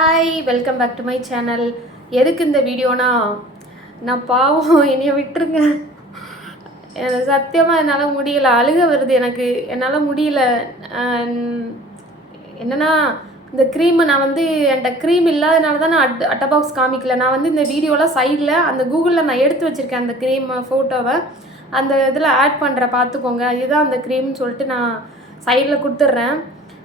Hi welcome back to my channel எதுக்கு இந்த வீடியோனா? நான் பாவம் என்னைய விட்டுருங்க. எனக்கு சத்தியமாக என்னால் முடியல. அழுக வருது எனக்கு. என்னால் முடியல. என்னென்னா இந்த க்ரீமை நான் வந்து என்கிட்ட க்ரீம் இல்லாதனால தான் நான் அட் அட்டை பாக்ஸ் காமிக்கல. நான் வந்து இந்த வீடியோலாம் சைடில் அந்த கூகுளில் நான் எடுத்து வச்சுருக்கேன் அந்த க்ரீம் ஃபோட்டோவை அந்த இதில் ஆட் பண்ணுற பார்த்துக்கோங்க இதுதான் அந்த க்ரீம்னு சொல்லிட்டு நான் சைடில் கொடுத்துட்றேன்.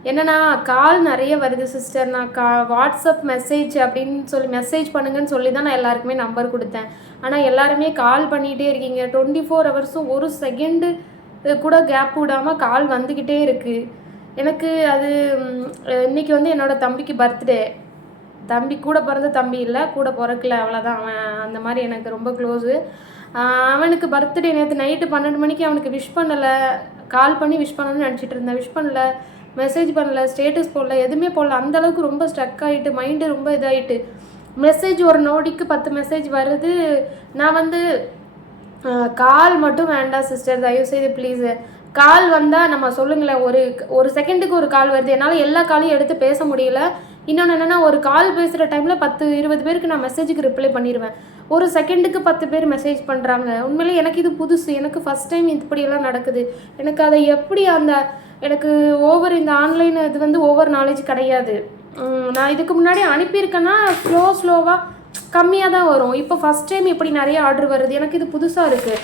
என்னன்னா கால் நிறைய வருது சிஸ்டர் நான் கா வாட்ஸ்அப் மெசேஜ் அப்படின்னு சொல்லி மெசேஜ் பண்ணுங்கன்னு சொல்லி தான் நான் எல்லாருக்குமே நம்பர் கொடுத்தேன். ஆனால் எல்லாருமே கால் பண்ணிகிட்டே இருக்கீங்க. டுவெண்ட்டி ஃபோர் ஹவர்ஸும் ஒரு செகண்டு கூட கேப் விடாமல் கால் வந்துக்கிட்டே இருக்குது எனக்கு அது இன்றைக்கி இன்னைக்கு வந்து என்னோட தம்பிக்கு பர்த்டே தம்பி கூட பிறந்த தம்பி இல்லை கூட பிறக்கல அவ்வளோதான் அவன் அந்த மாதிரி எனக்கு ரொம்ப க்ளோஸு அவனுக்கு பர்த்டே நேற்று நைட்டு பன்னெண்டு மணிக்கு அவனுக்கு விஷ் பண்ணலை. கால் பண்ணி விஷ் பண்ணணும்னு நினச்சிட்டு இருந்தேன். விஷ் பண்ணல. மெசேஜ் பண்ணல ஸ்டேட்டஸ் போடல எதுவுமே போடல. அந்தளவுக்கு ரொம்ப ஸ்ட்ரக் ஆகிட்டு மைண்டு ரொம்ப இதாகிட்டு மெசேஜ் ஒரு நோடிக்கு பத்து மெசேஜ் வருது. நான் வந்து கால் மட்டும் வேண்டாம் சிஸ்டர் தயவுசெய்து ப்ளீஸு கால் வந்தால் நம்ம சொல்லுங்களேன். ஒரு ஒரு செகண்டுக்கு ஒரு கால் வருது. என்னால் எல்லா காலையும் எடுத்து பேச முடியல. இன்னொன்று என்னென்னா ஒரு கால் பேசுகிற டைமில் பத்து இருபது பேருக்கு நான் மெசேஜுக்கு ரிப்ளை பண்ணிடுவேன் ஒரு செகண்டுக்கு பத்து பேர் மெசேஜ் பண்ணுறாங்க உண்மையிலே எனக்கு இது புதுசு. எனக்கு ஃபஸ்ட் டைம் இப்படியெல்லாம் நடக்குது. எனக்கு அதை எப்படி அந்த எனக்கு ஓவர் இந்த ஆன்லைன் இது வந்து ஓவர் நாலேஜ் கிடையாது. நான் இதுக்கு முன்னாடி அனுப்பியிருக்கேன்னா ஸ்லோ ஸ்லோவாக கம்மியாக தான் வரும். இப்போ ஃபஸ்ட் டைம் இப்படி நிறைய ஆர்டர் வருது. எனக்கு இது புதுசாக இருக்குது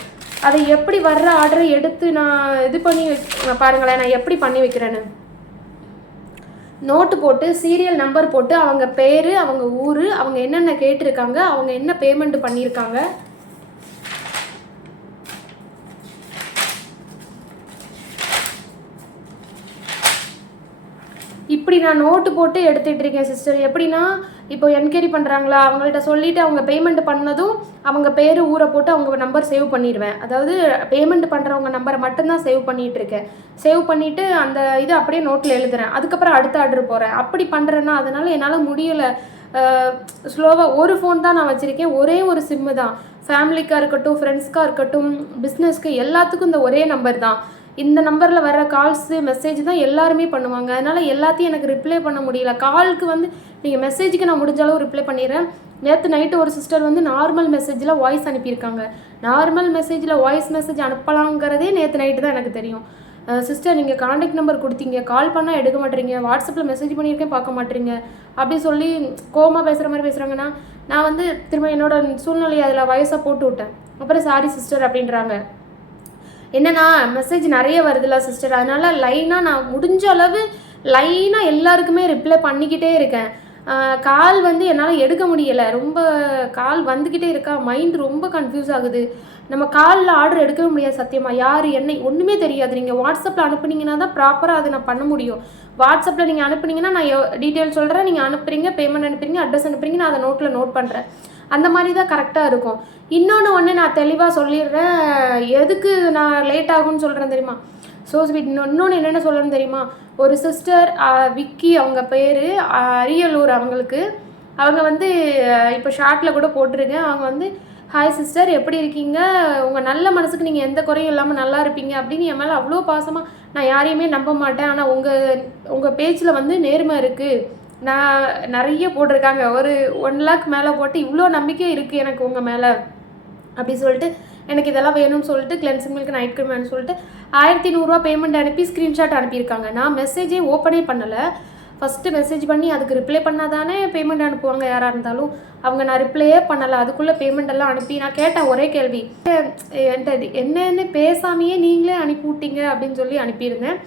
அதை எப்படி வர்ற ஆர்டரை எடுத்து நான் இது பண்ணி பாருங்களேன் நான் எப்படி பண்ணி வைக்கிறேன்னு. நோட்டு போட்டு சீரியல் நம்பர் போட்டு அவங்க பேர் அவங்க ஊர் அவங்க என்னென்ன கேட்டிருக்காங்க அவங்க என்ன பேமெண்ட் பண்ணியிருக்காங்க? இப்படி நான் நோட்டு போட்டு எடுத்துகிட்டு இருக்கேன் சிஸ்டர் எப்படின்னா இப்போ என்கொயரி பண்ணுறாங்களா அவங்கள்ட்ட சொல்லிட்டு அவங்க பேமெண்ட் பண்ணதும் அவங்க பேர் ஊரை போட்டு அவங்க நம்பர் சேவ் பண்ணிடுவேன். அதாவது பேமெண்ட் பண்ணுறவங்க நம்பரை மட்டும்தான் சேவ் பண்ணிகிட்டு இருக்கேன் சேவ் பண்ணிவிட்டு அந்த இது அப்படியே நோட்டில் எழுதுறேன். அதுக்கப்புறம் அடுத்த ஆர்டர் போகிறேன் அப்படி பண்ணுறேன்னா அதனால் என்னால் முடியலை. ஸ்லோவாக ஒரு ஃபோன் தான் நான் வச்சுருக்கேன். ஒரே ஒரு சிம்மு தான். ஃபேமிலிக்காக இருக்கட்டும் ஃப்ரெண்ட்ஸ்க்காக இருக்கட்டும் பிஸ்னஸ்க்கு எல்லாத்துக்கும் இந்த ஒரே நம்பர் தான். இந்த நம்பரில் வர கால்ஸு மெசேஜ் தான் எல்லாருமே பண்ணுவாங்க. அதனால் எல்லாத்தையும் எனக்கு ரிப்ளை பண்ண முடியல. காலுக்கு வந்து நீங்கள் மெசேஜுக்கு நான் முடிஞ்ச அளவு ரிப்ளை பண்ணிடுறேன். நேற்று நைட்டு ஒரு சிஸ்டர் வந்து நார்மல் மெசேஜில் வாய்ஸ் அனுப்பியிருக்காங்க. நார்மல் மெசேஜில் வாய்ஸ் மெசேஜ் அனுப்பலாங்கிறதே நேற்று நைட்டு தான் எனக்கு தெரியும். சிஸ்டர் நீங்கள் காண்டாக்ட் நம்பர் கொடுத்தீங்க. கால் பண்ணால் எடுக்க மாட்டீங்க வாட்ஸ்அப்பில் மெசேஜ் பண்ணியிருக்கேன் பார்க்க மாட்டீங்க அப்படி சொல்லி கோமா பேசுகிற மாதிரி பேசுகிறாங்கன்னா நான் வந்து திரும்ப என்னோட சூழ்நிலையை அதில் வயசாக போட்டு விட்டேன். அப்புறம் சாரி சிஸ்டர் அப்படின்றாங்க. என்னென்னா மெசேஜ் நிறைய வருதுல்ல சிஸ்டர் அதனால் லைனாக நான் முடிஞ்ச அளவு லைனாக எல்லாருக்குமே ரிப்ளை பண்ணிக்கிட்டே இருக்கேன். கால் வந்து என்னால் எடுக்க முடியலை. ரொம்ப கால் வந்துக்கிட்டே இருக்கா? மைண்ட் ரொம்ப கன்ஃபியூஸ் ஆகுது. நம்ம காலில் ஆர்டர் எடுக்கவே முடியாது சத்தியமாக யார் என்னை ஒன்றுமே தெரியாது. நீங்கள் வாட்ஸ்அப்பில் அனுப்புனீங்கன்னா தான் ப்ராப்பராக அதை நான் பண்ண முடியும். வாட்ஸ்அப்பில் நீங்கள் அனுப்புனீங்கன்னா நான் டீட்டெயில் சொல்கிறேன் நீங்கள் அனுப்புறீங்க பேமெண்ட் அனுப்புறீங்க அட்ரஸ் அனுப்புறீங்க நான் அதை நோட்டில் நோட் பண்ணுறேன் அந்த மாதிரி தான் கரெக்டாக இருக்கும். இன்னொன்று ஒன்று நான் தெளிவாக சொல்லிடுறேன். எதுக்கு நான் லேட் ஆகும்னு சொல்கிறேன் தெரியுமா? ஸோ ஸ்வீட் இன்னொன்று என்னென்ன சொல்கிறேன்னு தெரியுமா? ஒரு சிஸ்டர் விக்கி அவங்க பேர் அரியலூர் அவங்களுக்கு. அவங்க வந்து இப்போ ஷார்ட்டில் கூட போட்டிருக்கேன். அவங்க வந்து ஹாய் சிஸ்டர் எப்படி இருக்கீங்க? உங்கள் நல்ல மனசுக்கு நீங்கள் எந்த குறையும் இல்லாமல் நல்லா இருப்பீங்க? அப்படின்னு என் மேலே அவ்வளோ பாசமாக நான் யாரையுமே நம்ப மாட்டேன். ஆனால் உங்கள் உங்கள் பேச்சில் வந்து நேர்மை இருக்குது நான் நிறைய போட்டிருக்காங்க ஒரு ஒன் லேக் மேலே போட்டு இவ்வளோ நம்பிக்கை இருக்குது எனக்கு உங்கள் மேலே. அப்படி சொல்லிட்டு எனக்கு இதெல்லாம் வேணும்னு சொல்லிட்டு கிளென்சிங் மில்க் நைட் க்ரீம் வேணும்னு சொல்லிட்டு ஆயிரத்தி நூறுரூவா பேமெண்ட் அனுப்பி ஸ்க்ரீன்ஷாட் அனுப்பியிருக்காங்க. நான் மெசேஜே ஓப்பனே பண்ணலை. ஃபஸ்ட்டு மெசேஜ் பண்ணி அதுக்கு ரிப்ளை பண்ணால் தானே பேமெண்ட் அனுப்புவாங்க யாராக இருந்தாலும். அவங்க நான் ரிப்ளையே பண்ணலை. அதுக்குள்ளே பேமெண்ட் எல்லாம் அனுப்பி நான் கேட்டேன் ஒரே கேள்வி. என்கிட்ட இது பேசாமையே நீங்களே அனுப்பி விட்டீங்க? அப்படின்னு சொல்லி அனுப்பியிருந்தேன்.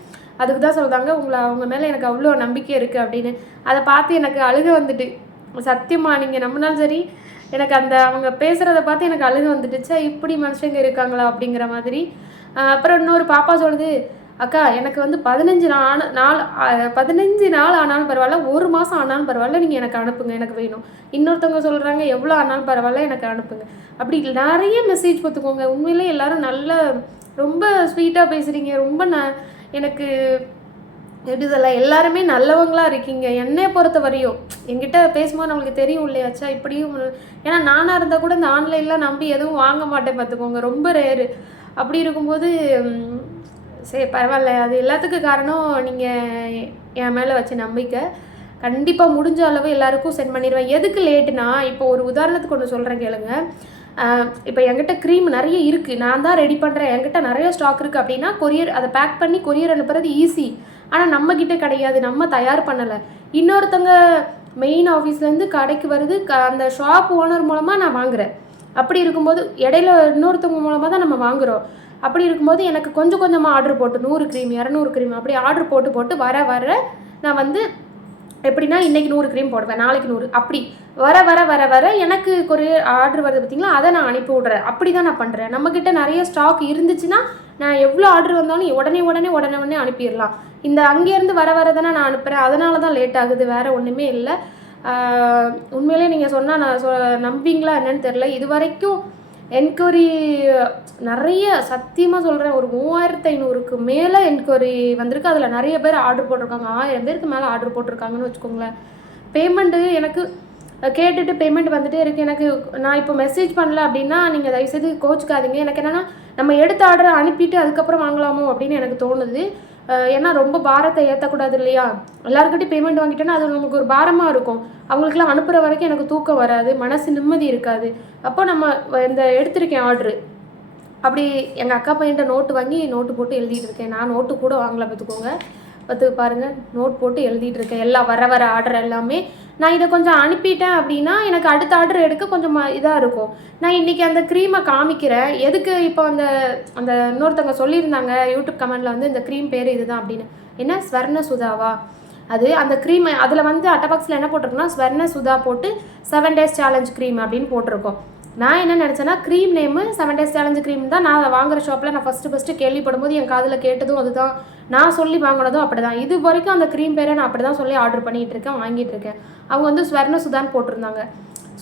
அதுக்கு தான் சொல்கிறாங்க உங்களை அவங்க மேலே எனக்கு அவ்வளோ நம்பிக்கை இருக்குது அப்படின்னு. அதை பார்த்து எனக்கு அழுக வந்துட்டு. சத்தியமா நீங்கள் நம்பினாலும் சரி எனக்கு அந்த அவங்க பேசுகிறத பார்த்து எனக்கு அழுக வந்துட்டுச்சா இப்படி மனுஷங்க இருக்காங்களா அப்படிங்கிற மாதிரி. அப்புறம் இன்னொரு பாப்பா சொல்லுது அக்கா எனக்கு வந்து பதினஞ்சு நாள் நாள் பதினஞ்சு நாள் ஆனாலும் பரவாயில்ல ஒரு மாதம் ஆனாலும் பரவாயில்ல நீங்கள் எனக்கு அனுப்புங்க எனக்கு வேணும். இன்னொருத்தவங்க சொல்கிறாங்க எவ்வளோ ஆனாலும் பரவாயில்ல எனக்கு அனுப்புங்க. அப்படி நிறைய மெசேஜ் பார்த்துக்கோங்க. உண்மையிலே எல்லாரும் நல்ல ரொம்ப ஸ்வீட்டாக பேசுகிறீங்க ரொம்ப ந எனக்கு எப்படிதெல்லாம் எல்லாருமே நல்லவங்களாக இருக்கீங்க. என்னை பொறுத்த வரையும் என்கிட்ட பேசும்போது நம்மளுக்கு தெரியும் இல்லையாச்சா இப்படியும் ஏன்னா நானாக இருந்தால் கூட இந்த ஆன்லைன்லாம் நம்பி எதுவும் வாங்க மாட்டேன் பார்த்துக்கோங்க. ரொம்ப ரேரு அப்படி இருக்கும்போது சரி பரவாயில்ல. அது எல்லாத்துக்கும் காரணம் நீங்கள் என் மேலே வச்ச நம்பிக்கை. கண்டிப்பாக முடிஞ்ச அளவு எல்லாருக்கும் சென்ட் பண்ணிடுவேன் எதுக்கு லேட்டுனா இப்போ ஒரு உதாரணத்துக்கு ஒன்று சொல்கிறேன் கேளுங்க. இப்போ என்கிட்ட க்ரீம் நிறைய இருக்குது நான் தான் ரெடி பண்ணுறேன் என்கிட்ட நிறைய ஸ்டாக் இருக்குது அப்படின்னா கொரியர் அதை பேக் பண்ணி கொரியர் அனுப்புறது ஈஸி ஆனால் நம்மக்கிட்ட கிடையாது. நம்ம தயார் பண்ணலை. இன்னொருத்தங்க மெயின் ஆஃபீஸ்லேருந்து கடைக்கு வருது. க அந்த ஷாப் ஓனர் மூலமாக நான் வாங்குறேன். அப்படி இருக்கும்போது இடையில இன்னொருத்தவங்க மூலமாக தான் நம்ம வாங்குகிறோம் அப்படி இருக்கும்போது எனக்கு கொஞ்சம் கொஞ்சமாக ஆர்டர் போட்டு நூறு க்ரீம் இரநூறு க்ரீம் அப்படி ஆர்டர் போட்டு போட்டு வர வர நான் வந்து எப்படின்னா இன்றைக்கி நூறு க்ரீம் போடுவேன். நாளைக்கு நூறு. அப்படி. வர வர வர வர எனக்கு ஒரு ஆர்டர் வருது பார்த்தீங்களா அதை நான் அனுப்பி விட்றேன். அப்படி தான் நான் பண்ணுறேன் நம்மக்கிட்ட நிறைய ஸ்டாக் இருந்துச்சுன்னா நான் எவ்வளோ ஆர்டர் வந்தாலும் உடனே உடனே உடனே உடனே அனுப்பிடலாம். இந்த அங்கேருந்து வர வர தானே நான் அனுப்புகிறேன் அதனால தான் லேட் ஆகுது. வேறு ஒன்றுமே இல்லை. உண்மையிலே நீங்கள் சொன்னால் நான் சொ நம்புவீங்களா என்னன்னு தெரில இது வரைக்கும் என்கொயரி நிறைய சத்தியமாக சொல்கிறேன் ஒரு மூவாயிரத்து ஐநூறுக்கு மேலே என்கொயரி வந்திருக்கு. அதில் நிறைய பேர் ஆர்டர் போட்டிருக்காங்க. ஆயிரம் பேருக்கு மேலே ஆர்டர் போட்டிருக்காங்கன்னு வச்சுக்கோங்களேன். பேமெண்ட்டு எனக்கு கேட்டுட்டு பேமெண்ட் வந்துட்டே இருக்குது எனக்கு நான் இப்போ மெசேஜ் பண்ணல அப்படின்னா நீங்கள் தயவுசெய்து கோச்சுக்காதீங்க. எனக்கு என்னென்னா நம்ம எடுத்த ஆர்டரை அனுப்பிட்டு அதுக்கப்புறம் வாங்கலாமோ அப்படின்னு எனக்கு தோணுது. ஏன்னா ரொம்ப பாரத்தை ஏற்றக்கூடாது இல்லையா? எல்லாருக்கிட்டையும் பேமெண்ட் வாங்கிட்டோன்னா அது நமக்கு ஒரு பாரமாக இருக்கும். அவங்களுக்குலாம் அனுப்புகிற வரைக்கும் எனக்கு தூக்கம் வராது. மனசு நிம்மதி இருக்காது. அப்போ நம்ம இந்த எடுத்திருக்கேன் ஆர்டரு அப்படி எங்கள் அக்கா பையன்ட்ட நோட்டு வாங்கி நோட்டு போட்டு எழுதிட்டு இருக்கேன். நான் நோட்டு கூட வாங்கல பார்த்துக்கோங்க. பார்த்து பாருங்கள் நோட் போட்டு எழுதிட்டு இருக்கேன். எல்லாம் வர வர ஆர்டர் எல்லாமே நான் இதை கொஞ்சம் அனுப்பிட்டேன் அப்படின்னா எனக்கு அடுத்த ஆர்டர் எடுக்க கொஞ்சம் இதாக இருக்கும். நான் இன்றைக்கி அந்த க்ரீமை காமிக்கிறேன். எதுக்கு இப்போ அந்த அந்த இன்னொருத்தவங்க சொல்லியிருந்தாங்க யூடியூப் கமெண்டில் வந்து இந்த க்ரீம் பேர் இதுதான் அப்படின்னு. என்ன? ஸ்வர்ண சுதாவா? அது அந்த க்ரீம் அதில் வந்து அட்டபாக்ஸில் என்ன போட்டிருக்குன்னா ஸ்வர்ண சுதா போட்டு செவன் டேஸ் சேலஞ்ச் க்ரீம் அப்படின்னு போட்டிருக்கோம். நான் என்ன நினச்சேன்னா cream name seven days challenge cream தான் நான் வாங்குற ஷாப்பில் நான் ஃபஸ்ட்டு ஃபஸ்ட்டு கேள்விப்படும் போது என் காதில் கேட்டதும் அதுதான். நான் சொல்லி வாங்கினதும் அப்படி தான் இது வரைக்கும் அந்த க்ரீம் பேரை நான் அப்படி தான் சொல்லி ஆர்டர் பண்ணிகிட்டு இருக்கேன் வாங்கிட்டு இருக்கேன். அவங்க வந்து ஸ்வர்ண சுதான் போட்டிருந்தாங்க.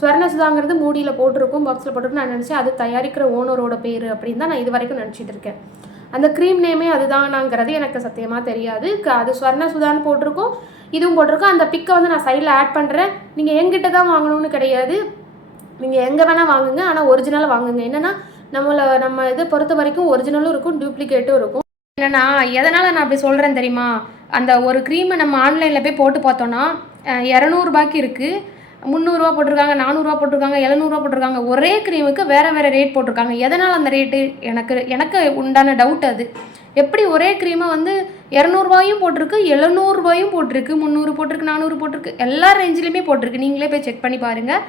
ஸ்வர்ண சுதாங்கிறது மூடியில் போட்டிருக்கும் பாக்ஸில் போட்டிருக்கும். நான் நினச்சேன் அது தயாரிக்கிற ஓனரோட பேர் அப்படின்னு தான் நான் இது வரைக்கும் நினச்சிட்டு இருக்கேன். அந்த க்ரீம் நேமே அதுதானாங்கிறது எனக்கு சத்தியமாக தெரியாது. அது ஸ்வர்ண சுதான் போட்டிருக்கோம் இதுவும் போட்டிருக்கோம். அந்த பிக்கை வந்து நான் சைடில் ஆட் பண்ணுறேன் நீங்கள் எங்கிட்ட தான் வாங்கணும்னு கிடையாது. நீங்கள் எங்கே வேணால் வாங்குங்க ஆனால் ஒரிஜினலாக வாங்குங்க. என்னென்னா நம்மளை நம்ம இதை பொறுத்த வரைக்கும் ஒரிஜினலும் இருக்கும் டூப்ளிகேட்டும் இருக்கும். என்னென்னா எதனால் நான் அப்படி சொல்கிறேன் தெரியுமா? அந்த ஒரு க்ரீமை நம்ம ஆன்லைனில் போய் போட்டு பார்த்தோன்னா இரநூறுபாய்க்கு இருக்குது முந்நூறுரூவா போட்டிருக்காங்க நானூறுரூவா போட்டிருக்காங்க எழுநூறுவா போட்டிருக்காங்க. ஒரே க்ரீமுக்கு வேறு வேறு ரேட் போட்டிருக்காங்க. எதனால் அந்த ரேட்டு எனக்கு எனக்கு உண்டான டவுட் அது. எப்படி ஒரே க்ரீமை வந்து இரநூறுவாயும் போட்டிருக்கு எழுநூறுபாயும் போட்டிருக்கு முந்நூறு போட்டிருக்கு நானூறு போட்டிருக்கு எல்லா ரேஞ்சிலையுமே போட்டிருக்கு. நீங்களே போய் செக் பண்ணி பாருங்கள்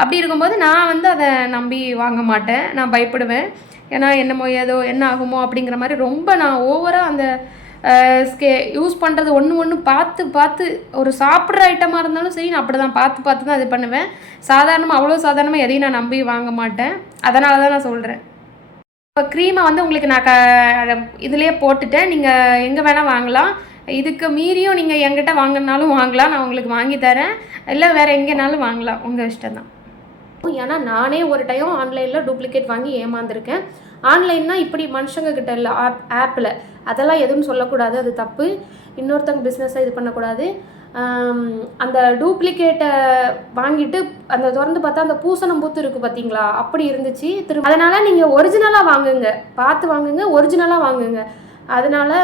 அப்படி இருக்கும்போது நான் வந்து அதை நம்பி வாங்க மாட்டேன். நான் பயப்படுவேன். ஏன்னா என்னமோ ஏதோ என்ன ஆகுமோ அப்படிங்கிற மாதிரி ரொம்ப நான் ஓவராக அந்த ஸ்கே யூஸ் பண்ணுறது ஒன்று ஒன்று பார்த்து பார்த்து ஒரு சாப்பிட்ற ஐட்டமாக இருந்தாலும் சரி நான் அப்படி தான் பார்த்து பார்த்து தான் இது பண்ணுவேன். சாதாரணமாக அவ்வளோ சாதாரணமாக எதையும் நான் நம்பி வாங்க மாட்டேன். அதனால தான் நான் சொல்கிறேன் இப்போ க்ரீமை வந்து உங்களுக்கு நான் க இதுலேயே போட்டுட்டேன். நீங்கள் எங்கே வேணால் வாங்கலாம். இதுக்கு மீறியும் நீங்கள் எங்கிட்ட வாங்கினாலும் வாங்கலாம். நான் உங்களுக்கு வாங்கி தரேன். இல்லை வேறு எங்கேனாலும் வாங்கலாம். உங்கள் இஷ்டம் தான். ஏன்னா நானே ஒரு டைம் ஆன்லைனில் டூப்ளிகேட் வாங்கி ஏமாந்துருக்கேன். ஆன்லைன்னா இப்படி மனுஷங்க கிட்ட இல்லை ஆப் ஆப்பில் அதெல்லாம் எதுவும் சொல்லக்கூடாது. அது தப்பு. இன்னொருத்தவங்க பிஸ்னஸை இது பண்ணக்கூடாது. அந்த டூப்ளிகேட்டை வாங்கிட்டு அந்த திறந்து பார்த்தா அந்த பூசணம் பூத்து இருக்குது பார்த்தீங்களா? அப்படி இருந்துச்சு. திரும்ப அதனால் நீங்கள் ஒரிஜினலாக வாங்குங்க. பார்த்து வாங்குங்க ஒரிஜினலாக வாங்குங்க. அதனால்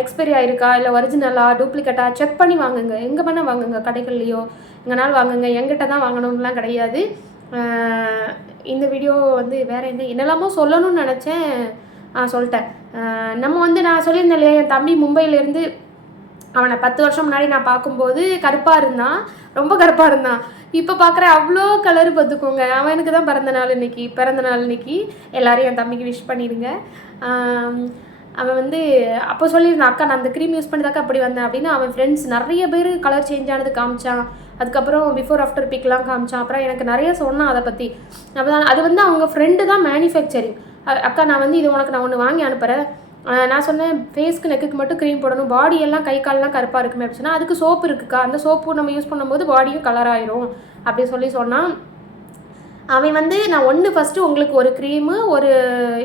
எக்ஸ்பைரி ஆகிருக்கா இல்லை ஒரிஜினலாக டூப்ளிகேட்டாக செக் பண்ணி வாங்குங்க. எங்கே வேணால் வாங்குங்க. கடைகள்லையோ எங்கேனாலும் வாங்குங்க. எங்கிட்ட தான் வாங்கணும்லாம் கிடையாது. இந்த வீடியோ வந்து வேற என்ன என்னெல்லாமோ சொல்லணும்னு நினச்சேன். சொல்லிட்டேன். நம்ம வந்து நான் சொல்லியிருந்தேன் இல்லையா? என் தம்பி மும்பையிலேருந்து அவனை பத்து வருஷம் முன்னாடி நான் பார்க்கும்போது கருப்பாக இருந்தான். ரொம்ப கருப்பாக இருந்தான். இப்போ பார்க்குற அவ்வளோ கலர் பார்த்துக்கோங்க. அவனுக்கு தான் பிறந்த நாள் இன்னைக்கு. பிறந்த நாள் இன்னைக்கு. எல்லாரும் என் தம்பிக்கு விஷ் பண்ணிடுங்க. அவன் வந்து அப்போ சொல்லியிருந்தான் அக்கா நான் அந்த க்ரீம் யூஸ் பண்ணிதாக்கா அப்படி வந்தேன். அப்படின்னு அவன் ஃப்ரெண்ட்ஸ் நிறைய பேர் கலர் சேஞ்ச் ஆனது காமிச்சான். அதுக்கப்புறம் பிஃபோர் ஆஃப்டர் பிக்லாம் காமிச்சான். அப்புறம் எனக்கு நிறைய சொன்னான் அதை பற்றி அப்போ அது வந்து அவங்க ஃப்ரெண்டு தான் மேனுஃபேக்சரிங் அக்கா நான் வந்து இது உனக்கு நான் ஒன்று வாங்கி அனுப்புகிறேன் நான் சொன்னேன் ஃபேஸ்க்கு நெக்குக்கு மட்டும் க்ரீம் போடணும். பாடி எல்லாம் கை கால்லாம் கருப்பாக இருக்குமே அப்படின்னு சொன்னால் அதுக்கு சோப்பு இருக்குக்கா. அந்த சோப்பு நம்ம யூஸ் பண்ணும்போது பாடியும் கலர் ஆயிரும். அப்படி சொல்லி சொன்னால் அவன் வந்து நான் ஒன்று ஃபஸ்ட்டு உங்களுக்கு ஒரு க்ரீமு ஒரு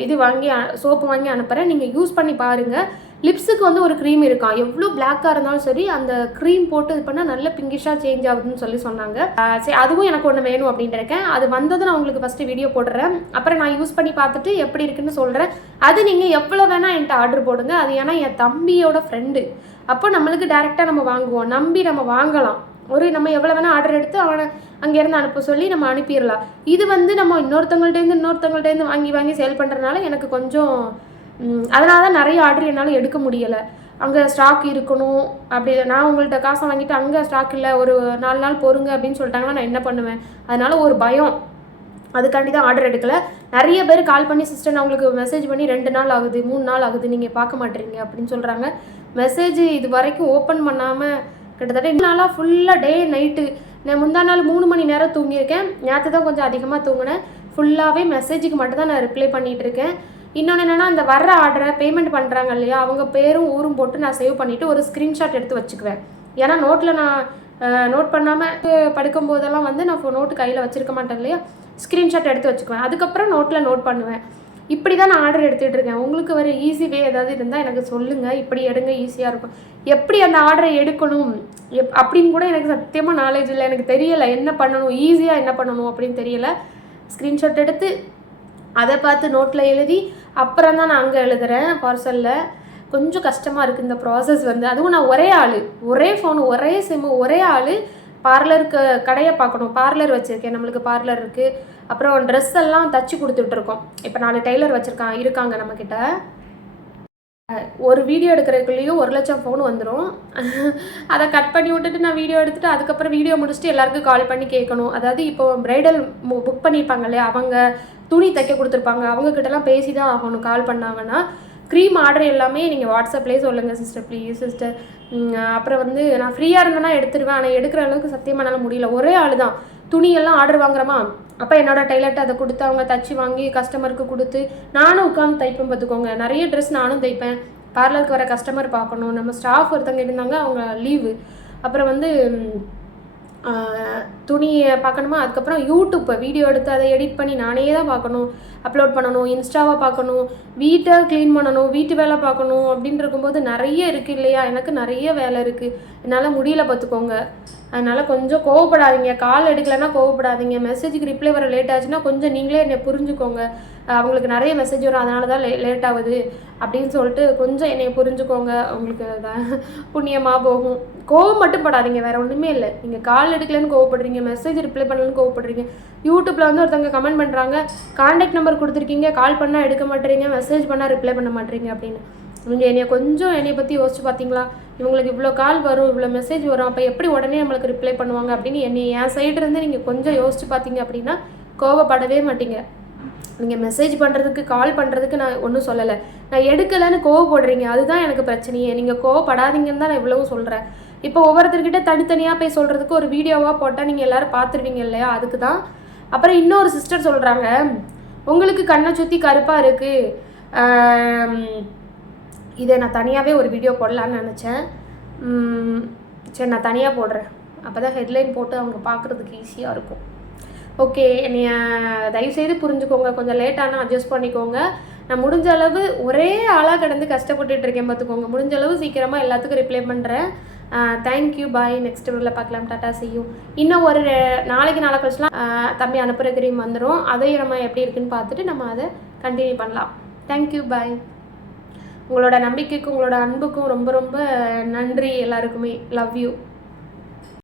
இது வாங்கி சோப்பு வாங்கி அனுப்புகிறேன் நீங்கள் யூஸ் பண்ணி பாருங்கள் லிப்ஸுக்கு வந்து ஒரு க்ரீம் இருக்கான் எவ்வளோ பிளாக்காக இருந்தாலும் சரி அந்த க்ரீம் போட்டு இது பண்ணால் நல்ல பிங்கிஷாக சேஞ்ச் ஆகுதுன்னு சொல்லி சொன்னாங்க. சரி அதுவும் எனக்கு ஒன்று வேணும் அப்படின்ட்டு இருக்கேன். அது வந்தது நான் உங்களுக்கு ஃபஸ்ட்டு வீடியோ போடுறேன் அப்புறம் நான் யூஸ் பண்ணி பார்த்துட்டு எப்படி இருக்குன்னு சொல்கிறேன் அது நீங்கள் எவ்வளோ வேணால் என்கிட்ட ஆர்டர் போடுங்க. அது ஏன்னா என் தம்பியோட ஃப்ரெண்டு அப்போ நம்மளுக்கு டேரெக்டாக நம்ம வாங்குவோம். நம்பி நம்ம வாங்கலாம். ஒரு நம்ம எவ்வளோ வேணால் ஆர்டர் எடுத்து அவனை அங்கேருந்து அனுப்ப சொல்லி நம்ம அனுப்பிடலாம். இது வந்து நம்ம இன்னொருத்தங்கள்ட்டேருந்து இன்னொருத்தங்கள்ட்டேருந்து வாங்கி வாங்கி சேல் பண்ணுறதுனால எனக்கு கொஞ்சம் அதனால தான் நிறைய ஆர்டர் என்னால் எடுக்க முடியலை. அங்கே ஸ்டாக் இருக்கணும் அப்படி நான் உங்கள்கிட்ட காசை வாங்கிட்டு அங்கே ஸ்டாக் இல்லை ஒரு நாலு நாள் பொறுங்க அப்படின்னு சொல்லிட்டாங்கன்னா நான் என்ன பண்ணுவேன்? அதனால ஒரு பயம். அதுக்காண்டி தான் ஆர்டர் எடுக்கலை. நிறைய பேர் கால் பண்ணி சிஸ்டர் நான் உங்களுக்கு மெசேஜ் பண்ணி ரெண்டு நாள் ஆகுது மூணு நாள் ஆகுது நீங்கள் பார்க்க மாட்டேறீங்க அப்படின்னு சொல்கிறாங்க மெசேஜ் இது வரைக்கும் ஓப்பன் பண்ணாமல் கிட்டத்தட்ட இன்னும் நாளாக ஃபுல்லாக டே நைட்டு நான் முந்தா நாள் மூணு மணி நேரம் தூங்கியிருக்கேன். நேற்று தான் கொஞ்சம் அதிகமாக தூங்கினேன். ஃபுல்லாகவே மெசேஜுக்கு மட்டும் தான் நான் ரிப்ளை பண்ணிகிட்ருக்கேன் இன்னொன்று என்னென்னா அந்த வர்ற ஆர்டரை பேமெண்ட் பண்ணுறாங்க இல்லையா அவங்க பேரும் ஊரும் போட்டு நான் சேவ் பண்ணிவிட்டு ஒரு ஸ்க்ரீன்ஷாட் எடுத்து வச்சுக்குவேன். ஏன்னா நோட்டில் நான் நோட் பண்ணாமல் படுக்கும் போதெல்லாம் வந்து நான் நோட்டு கையில் வச்சுருக்க மாட்டேன் இல்லையா? ஸ்க்ரீன்ஷாட் எடுத்து வச்சுக்குவேன். அதுக்கப்புறம் நோட்டில் நோட் பண்ணுவேன். இப்படி தான் நான் ஆர்டர் எடுத்துகிட்டு இருக்கேன். உங்களுக்கு வர ஈஸி வே ஏதாவது இருந்தால் எனக்கு சொல்லுங்கள் இப்படி எடுங்க ஈஸியாக இருக்கும். எப்படி அந்த ஆர்டரை எடுக்கணும்? எப் அப்படின்னு கூட எனக்கு சத்தியமாக நாலேஜ் இல்லை. எனக்கு தெரியலை. என்ன பண்ணணும்? ஈஸியாக என்ன பண்ணணும்? அப்படின்னு தெரியலை. ஸ்க்ரீன்ஷாட் எடுத்து அதை பார்த்து நோட்டில் எழுதி அப்புறம் தான் நான் அங்கே எழுதுகிறேன் பார்சலில் கொஞ்சம் கஷ்டமாக இருக்குது இந்த ப்ராசஸ் வந்து. அதுவும் நான் ஒரே ஆள். ஒரே ஃபோன் ஒரே சிம்மு ஒரே ஆள். பார்லருக்கு கடையை பார்க்கணும். பார்லர் வச்சுருக்கேன். நம்மளுக்கு பார்லர் இருக்குது அப்புறம் ட்ரெஸ் எல்லாம் தச்சு கொடுத்துட்ருக்கோம். இப்போ நாலு டெய்லர் வச்சுருக்கான் இருக்காங்க நம்மக்கிட்ட ஒரு வீடியோ எடுக்கிறதுக்குள்ளேயும் ஒரு லட்சம் ஃபோன் வந்துடும் அதை கட் பண்ணி விட்டுட்டு நான் வீடியோ எடுத்துகிட்டு அதுக்கப்புறம் வீடியோ முடிச்சுட்டு எல்லாருக்கும் கால் பண்ணி கேட்கணும். அதாவது இப்போ ப்ரைடல் புக் பண்ணியிருப்பாங்க இல்லையா? அவங்க துணி தைக்க கொடுத்துருப்பாங்க. அவங்கக்கிட்டலாம் பேசி தான் ஆகணும். கால் பண்ணாங்கன்னா க்ரீம் ஆர்டர் எல்லாமே நீங்கள் வாட்ஸ்அப்லேயே சொல்லுங்கள் சிஸ்டர் ப்ளீஸ் சிஸ்டர் அப்புறம் வந்து நான் ஃப்ரீயாக இருந்தேன்னா எடுத்துருவேன். ஆனால் எடுக்கிற அளவுக்கு சத்தியமாக என்னால் முடியல. ஒரே ஆள் தான் துணியெல்லாம் ஆர்டர் வாங்குறோமா? அப்போ என்னோடய டைலர்ட்ட அதை கொடுத்து அவங்க தச்சு வாங்கி கஸ்டமருக்கு கொடுத்து நானும் உட்காந்து தைப்பேன் பார்த்துக்கோங்க. நிறைய ட்ரெஸ் நானும் தைப்பேன். பார்லருக்கு வர கஸ்டமர் பார்க்கணும். நம்ம ஸ்டாஃப் ஒருத்தங்க இருந்தாங்க அவங்க லீவு அப்புறம் வந்து துணியை பார்க்கணுமா? அதுக்கப்புறம் யூடியூப்பை வீடியோ எடுத்து அதை எடிட் பண்ணி நானே தான் பார்க்கணும். அப்லோட் பண்ணணும் இன்ஸ்டாவாக பார்க்கணும் வீட்டை க்ளீன் பண்ணணும் வீட்டு வேலை பார்க்கணும் அப்படின்னு இருக்கும்போது நிறைய இருக்குது இல்லையா? எனக்கு நிறைய வேலை இருக்குது என்னால் முடியல பார்த்துக்கோங்க. அதனால் கொஞ்சம் கோவப்படாதீங்க. கால் எடுக்கலைன்னா கோவப்படாதீங்க. மெசேஜுக்கு ரிப்ளை வர லேட் ஆச்சுன்னா கொஞ்சம் நீங்களே என்னை புரிஞ்சுக்கோங்க. அவங்களுக்கு நிறைய மெசேஜ் வரும். அதனால தான் லே லேட் ஆகுது அப்படின்னு சொல்லிட்டு கொஞ்சம் என்னை புரிஞ்சுக்கோங்க. உங்களுக்கு புண்ணியமாக போகும். கோவம் மட்டும் படாதீங்க. வேறு ஒன்றுமே இல்லை. நீங்கள் கால் எடுக்கலன்னு கோவப்படுறீங்க மெசேஜ் ரிப்ளை பண்ணலன்னு கோவப்படுறீங்க. யூடியூப்பில் வந்து ஒருத்தவங்க கமெண்ட் பண்ணுறாங்க கான்டாக்ட் நம்பர் கொடுத்துருக்கீங்க. கால் பண்ணால் எடுக்க மாட்டேறீங்க. மெசேஜ் பண்ணால் ரிப்ளை பண்ண மாட்டேறீங்க அப்படின்னு. நீங்கள் என்னைய கொஞ்சம் என்னை பற்றி யோசிச்சு பார்த்தீங்களா இவங்களுக்கு இவ்வளோ கால் வரும் இவ்வளோ மெசேஜ் வரும். அப்போ எப்படி உடனே நம்மளுக்கு ரிப்ளை பண்ணுவாங்க அப்படின்னு என்னை என் சைடுலேருந்து நீங்கள் கொஞ்சம் யோசிச்சு பார்த்தீங்க அப்படின்னா கோவப்படவே மாட்டீங்க. நீங்கள் மெசேஜ் பண்ணுறதுக்கு கால் பண்ணுறதுக்கு நான் ஒன்றும் சொல்லலை. நான் எடுக்கலைன்னு கோவப்படுறீங்க. அதுதான் எனக்கு பிரச்சனையே. நீங்கள் கோவப்படாதீங்கன்னு தான் நான் இவ்வளவும் சொல்கிறேன் இப்போ ஒவ்வொருத்தர்கிட்ட தனித்தனியாக போய் சொல்கிறதுக்கு ஒரு வீடியோவாக போட்டால் நீங்கள் எல்லோரும் பார்த்துருவீங்க இல்லையா? அதுக்கு தான் அப்புறம் இன்னொரு சிஸ்டர் சொல்கிறாங்க உங்களுக்கு கண்ணை சுற்றி கருப்பாக இருக்குது இதை நான் தனியாகவே ஒரு வீடியோ போடலான்னு நினச்சேன். சரி நான் தனியாக போடுறேன். அப்போ தான் ஹெட்லைன் போட்டு அவங்க பார்க்குறதுக்கு ஈஸியாக இருக்கும். ஓகே என்னைய தயவுசெய்து புரிஞ்சுக்கோங்க. கொஞ்சம் லேட்டானா அட்ஜஸ்ட் பண்ணிக்கோங்க. நான் முடிஞ்ச அளவு ஒரே ஆளாக கிடந்து கஷ்டப்பட்டுட்டு இருக்கேன் பார்த்துக்கோங்க முடிஞ்ச அளவு சீக்கிரமாக எல்லாத்துக்கும் ரிப்ளை பண்ணுறேன் தேங்க்யூ பாய் நெக்ஸ்ட் வீடியோவில் பார்க்கலாம் டாட்டா செய்யும் இன்னும் ஒரு நாளைக்கு நாளை கழிச்சுலாம் தம்பி அனுப்புகிற கிரீம் வந்துடும் அதையும் நம்ம எப்படி இருக்குன்னு பார்த்துட்டு நம்ம அதை கண்டினியூ பண்ணலாம். தேங்க்யூ பாய் உங்களோட நம்பிக்கைக்கும் உங்களோட அன்புக்கும் ரொம்ப ரொம்ப நன்றி எல்லாருக்குமே. Love you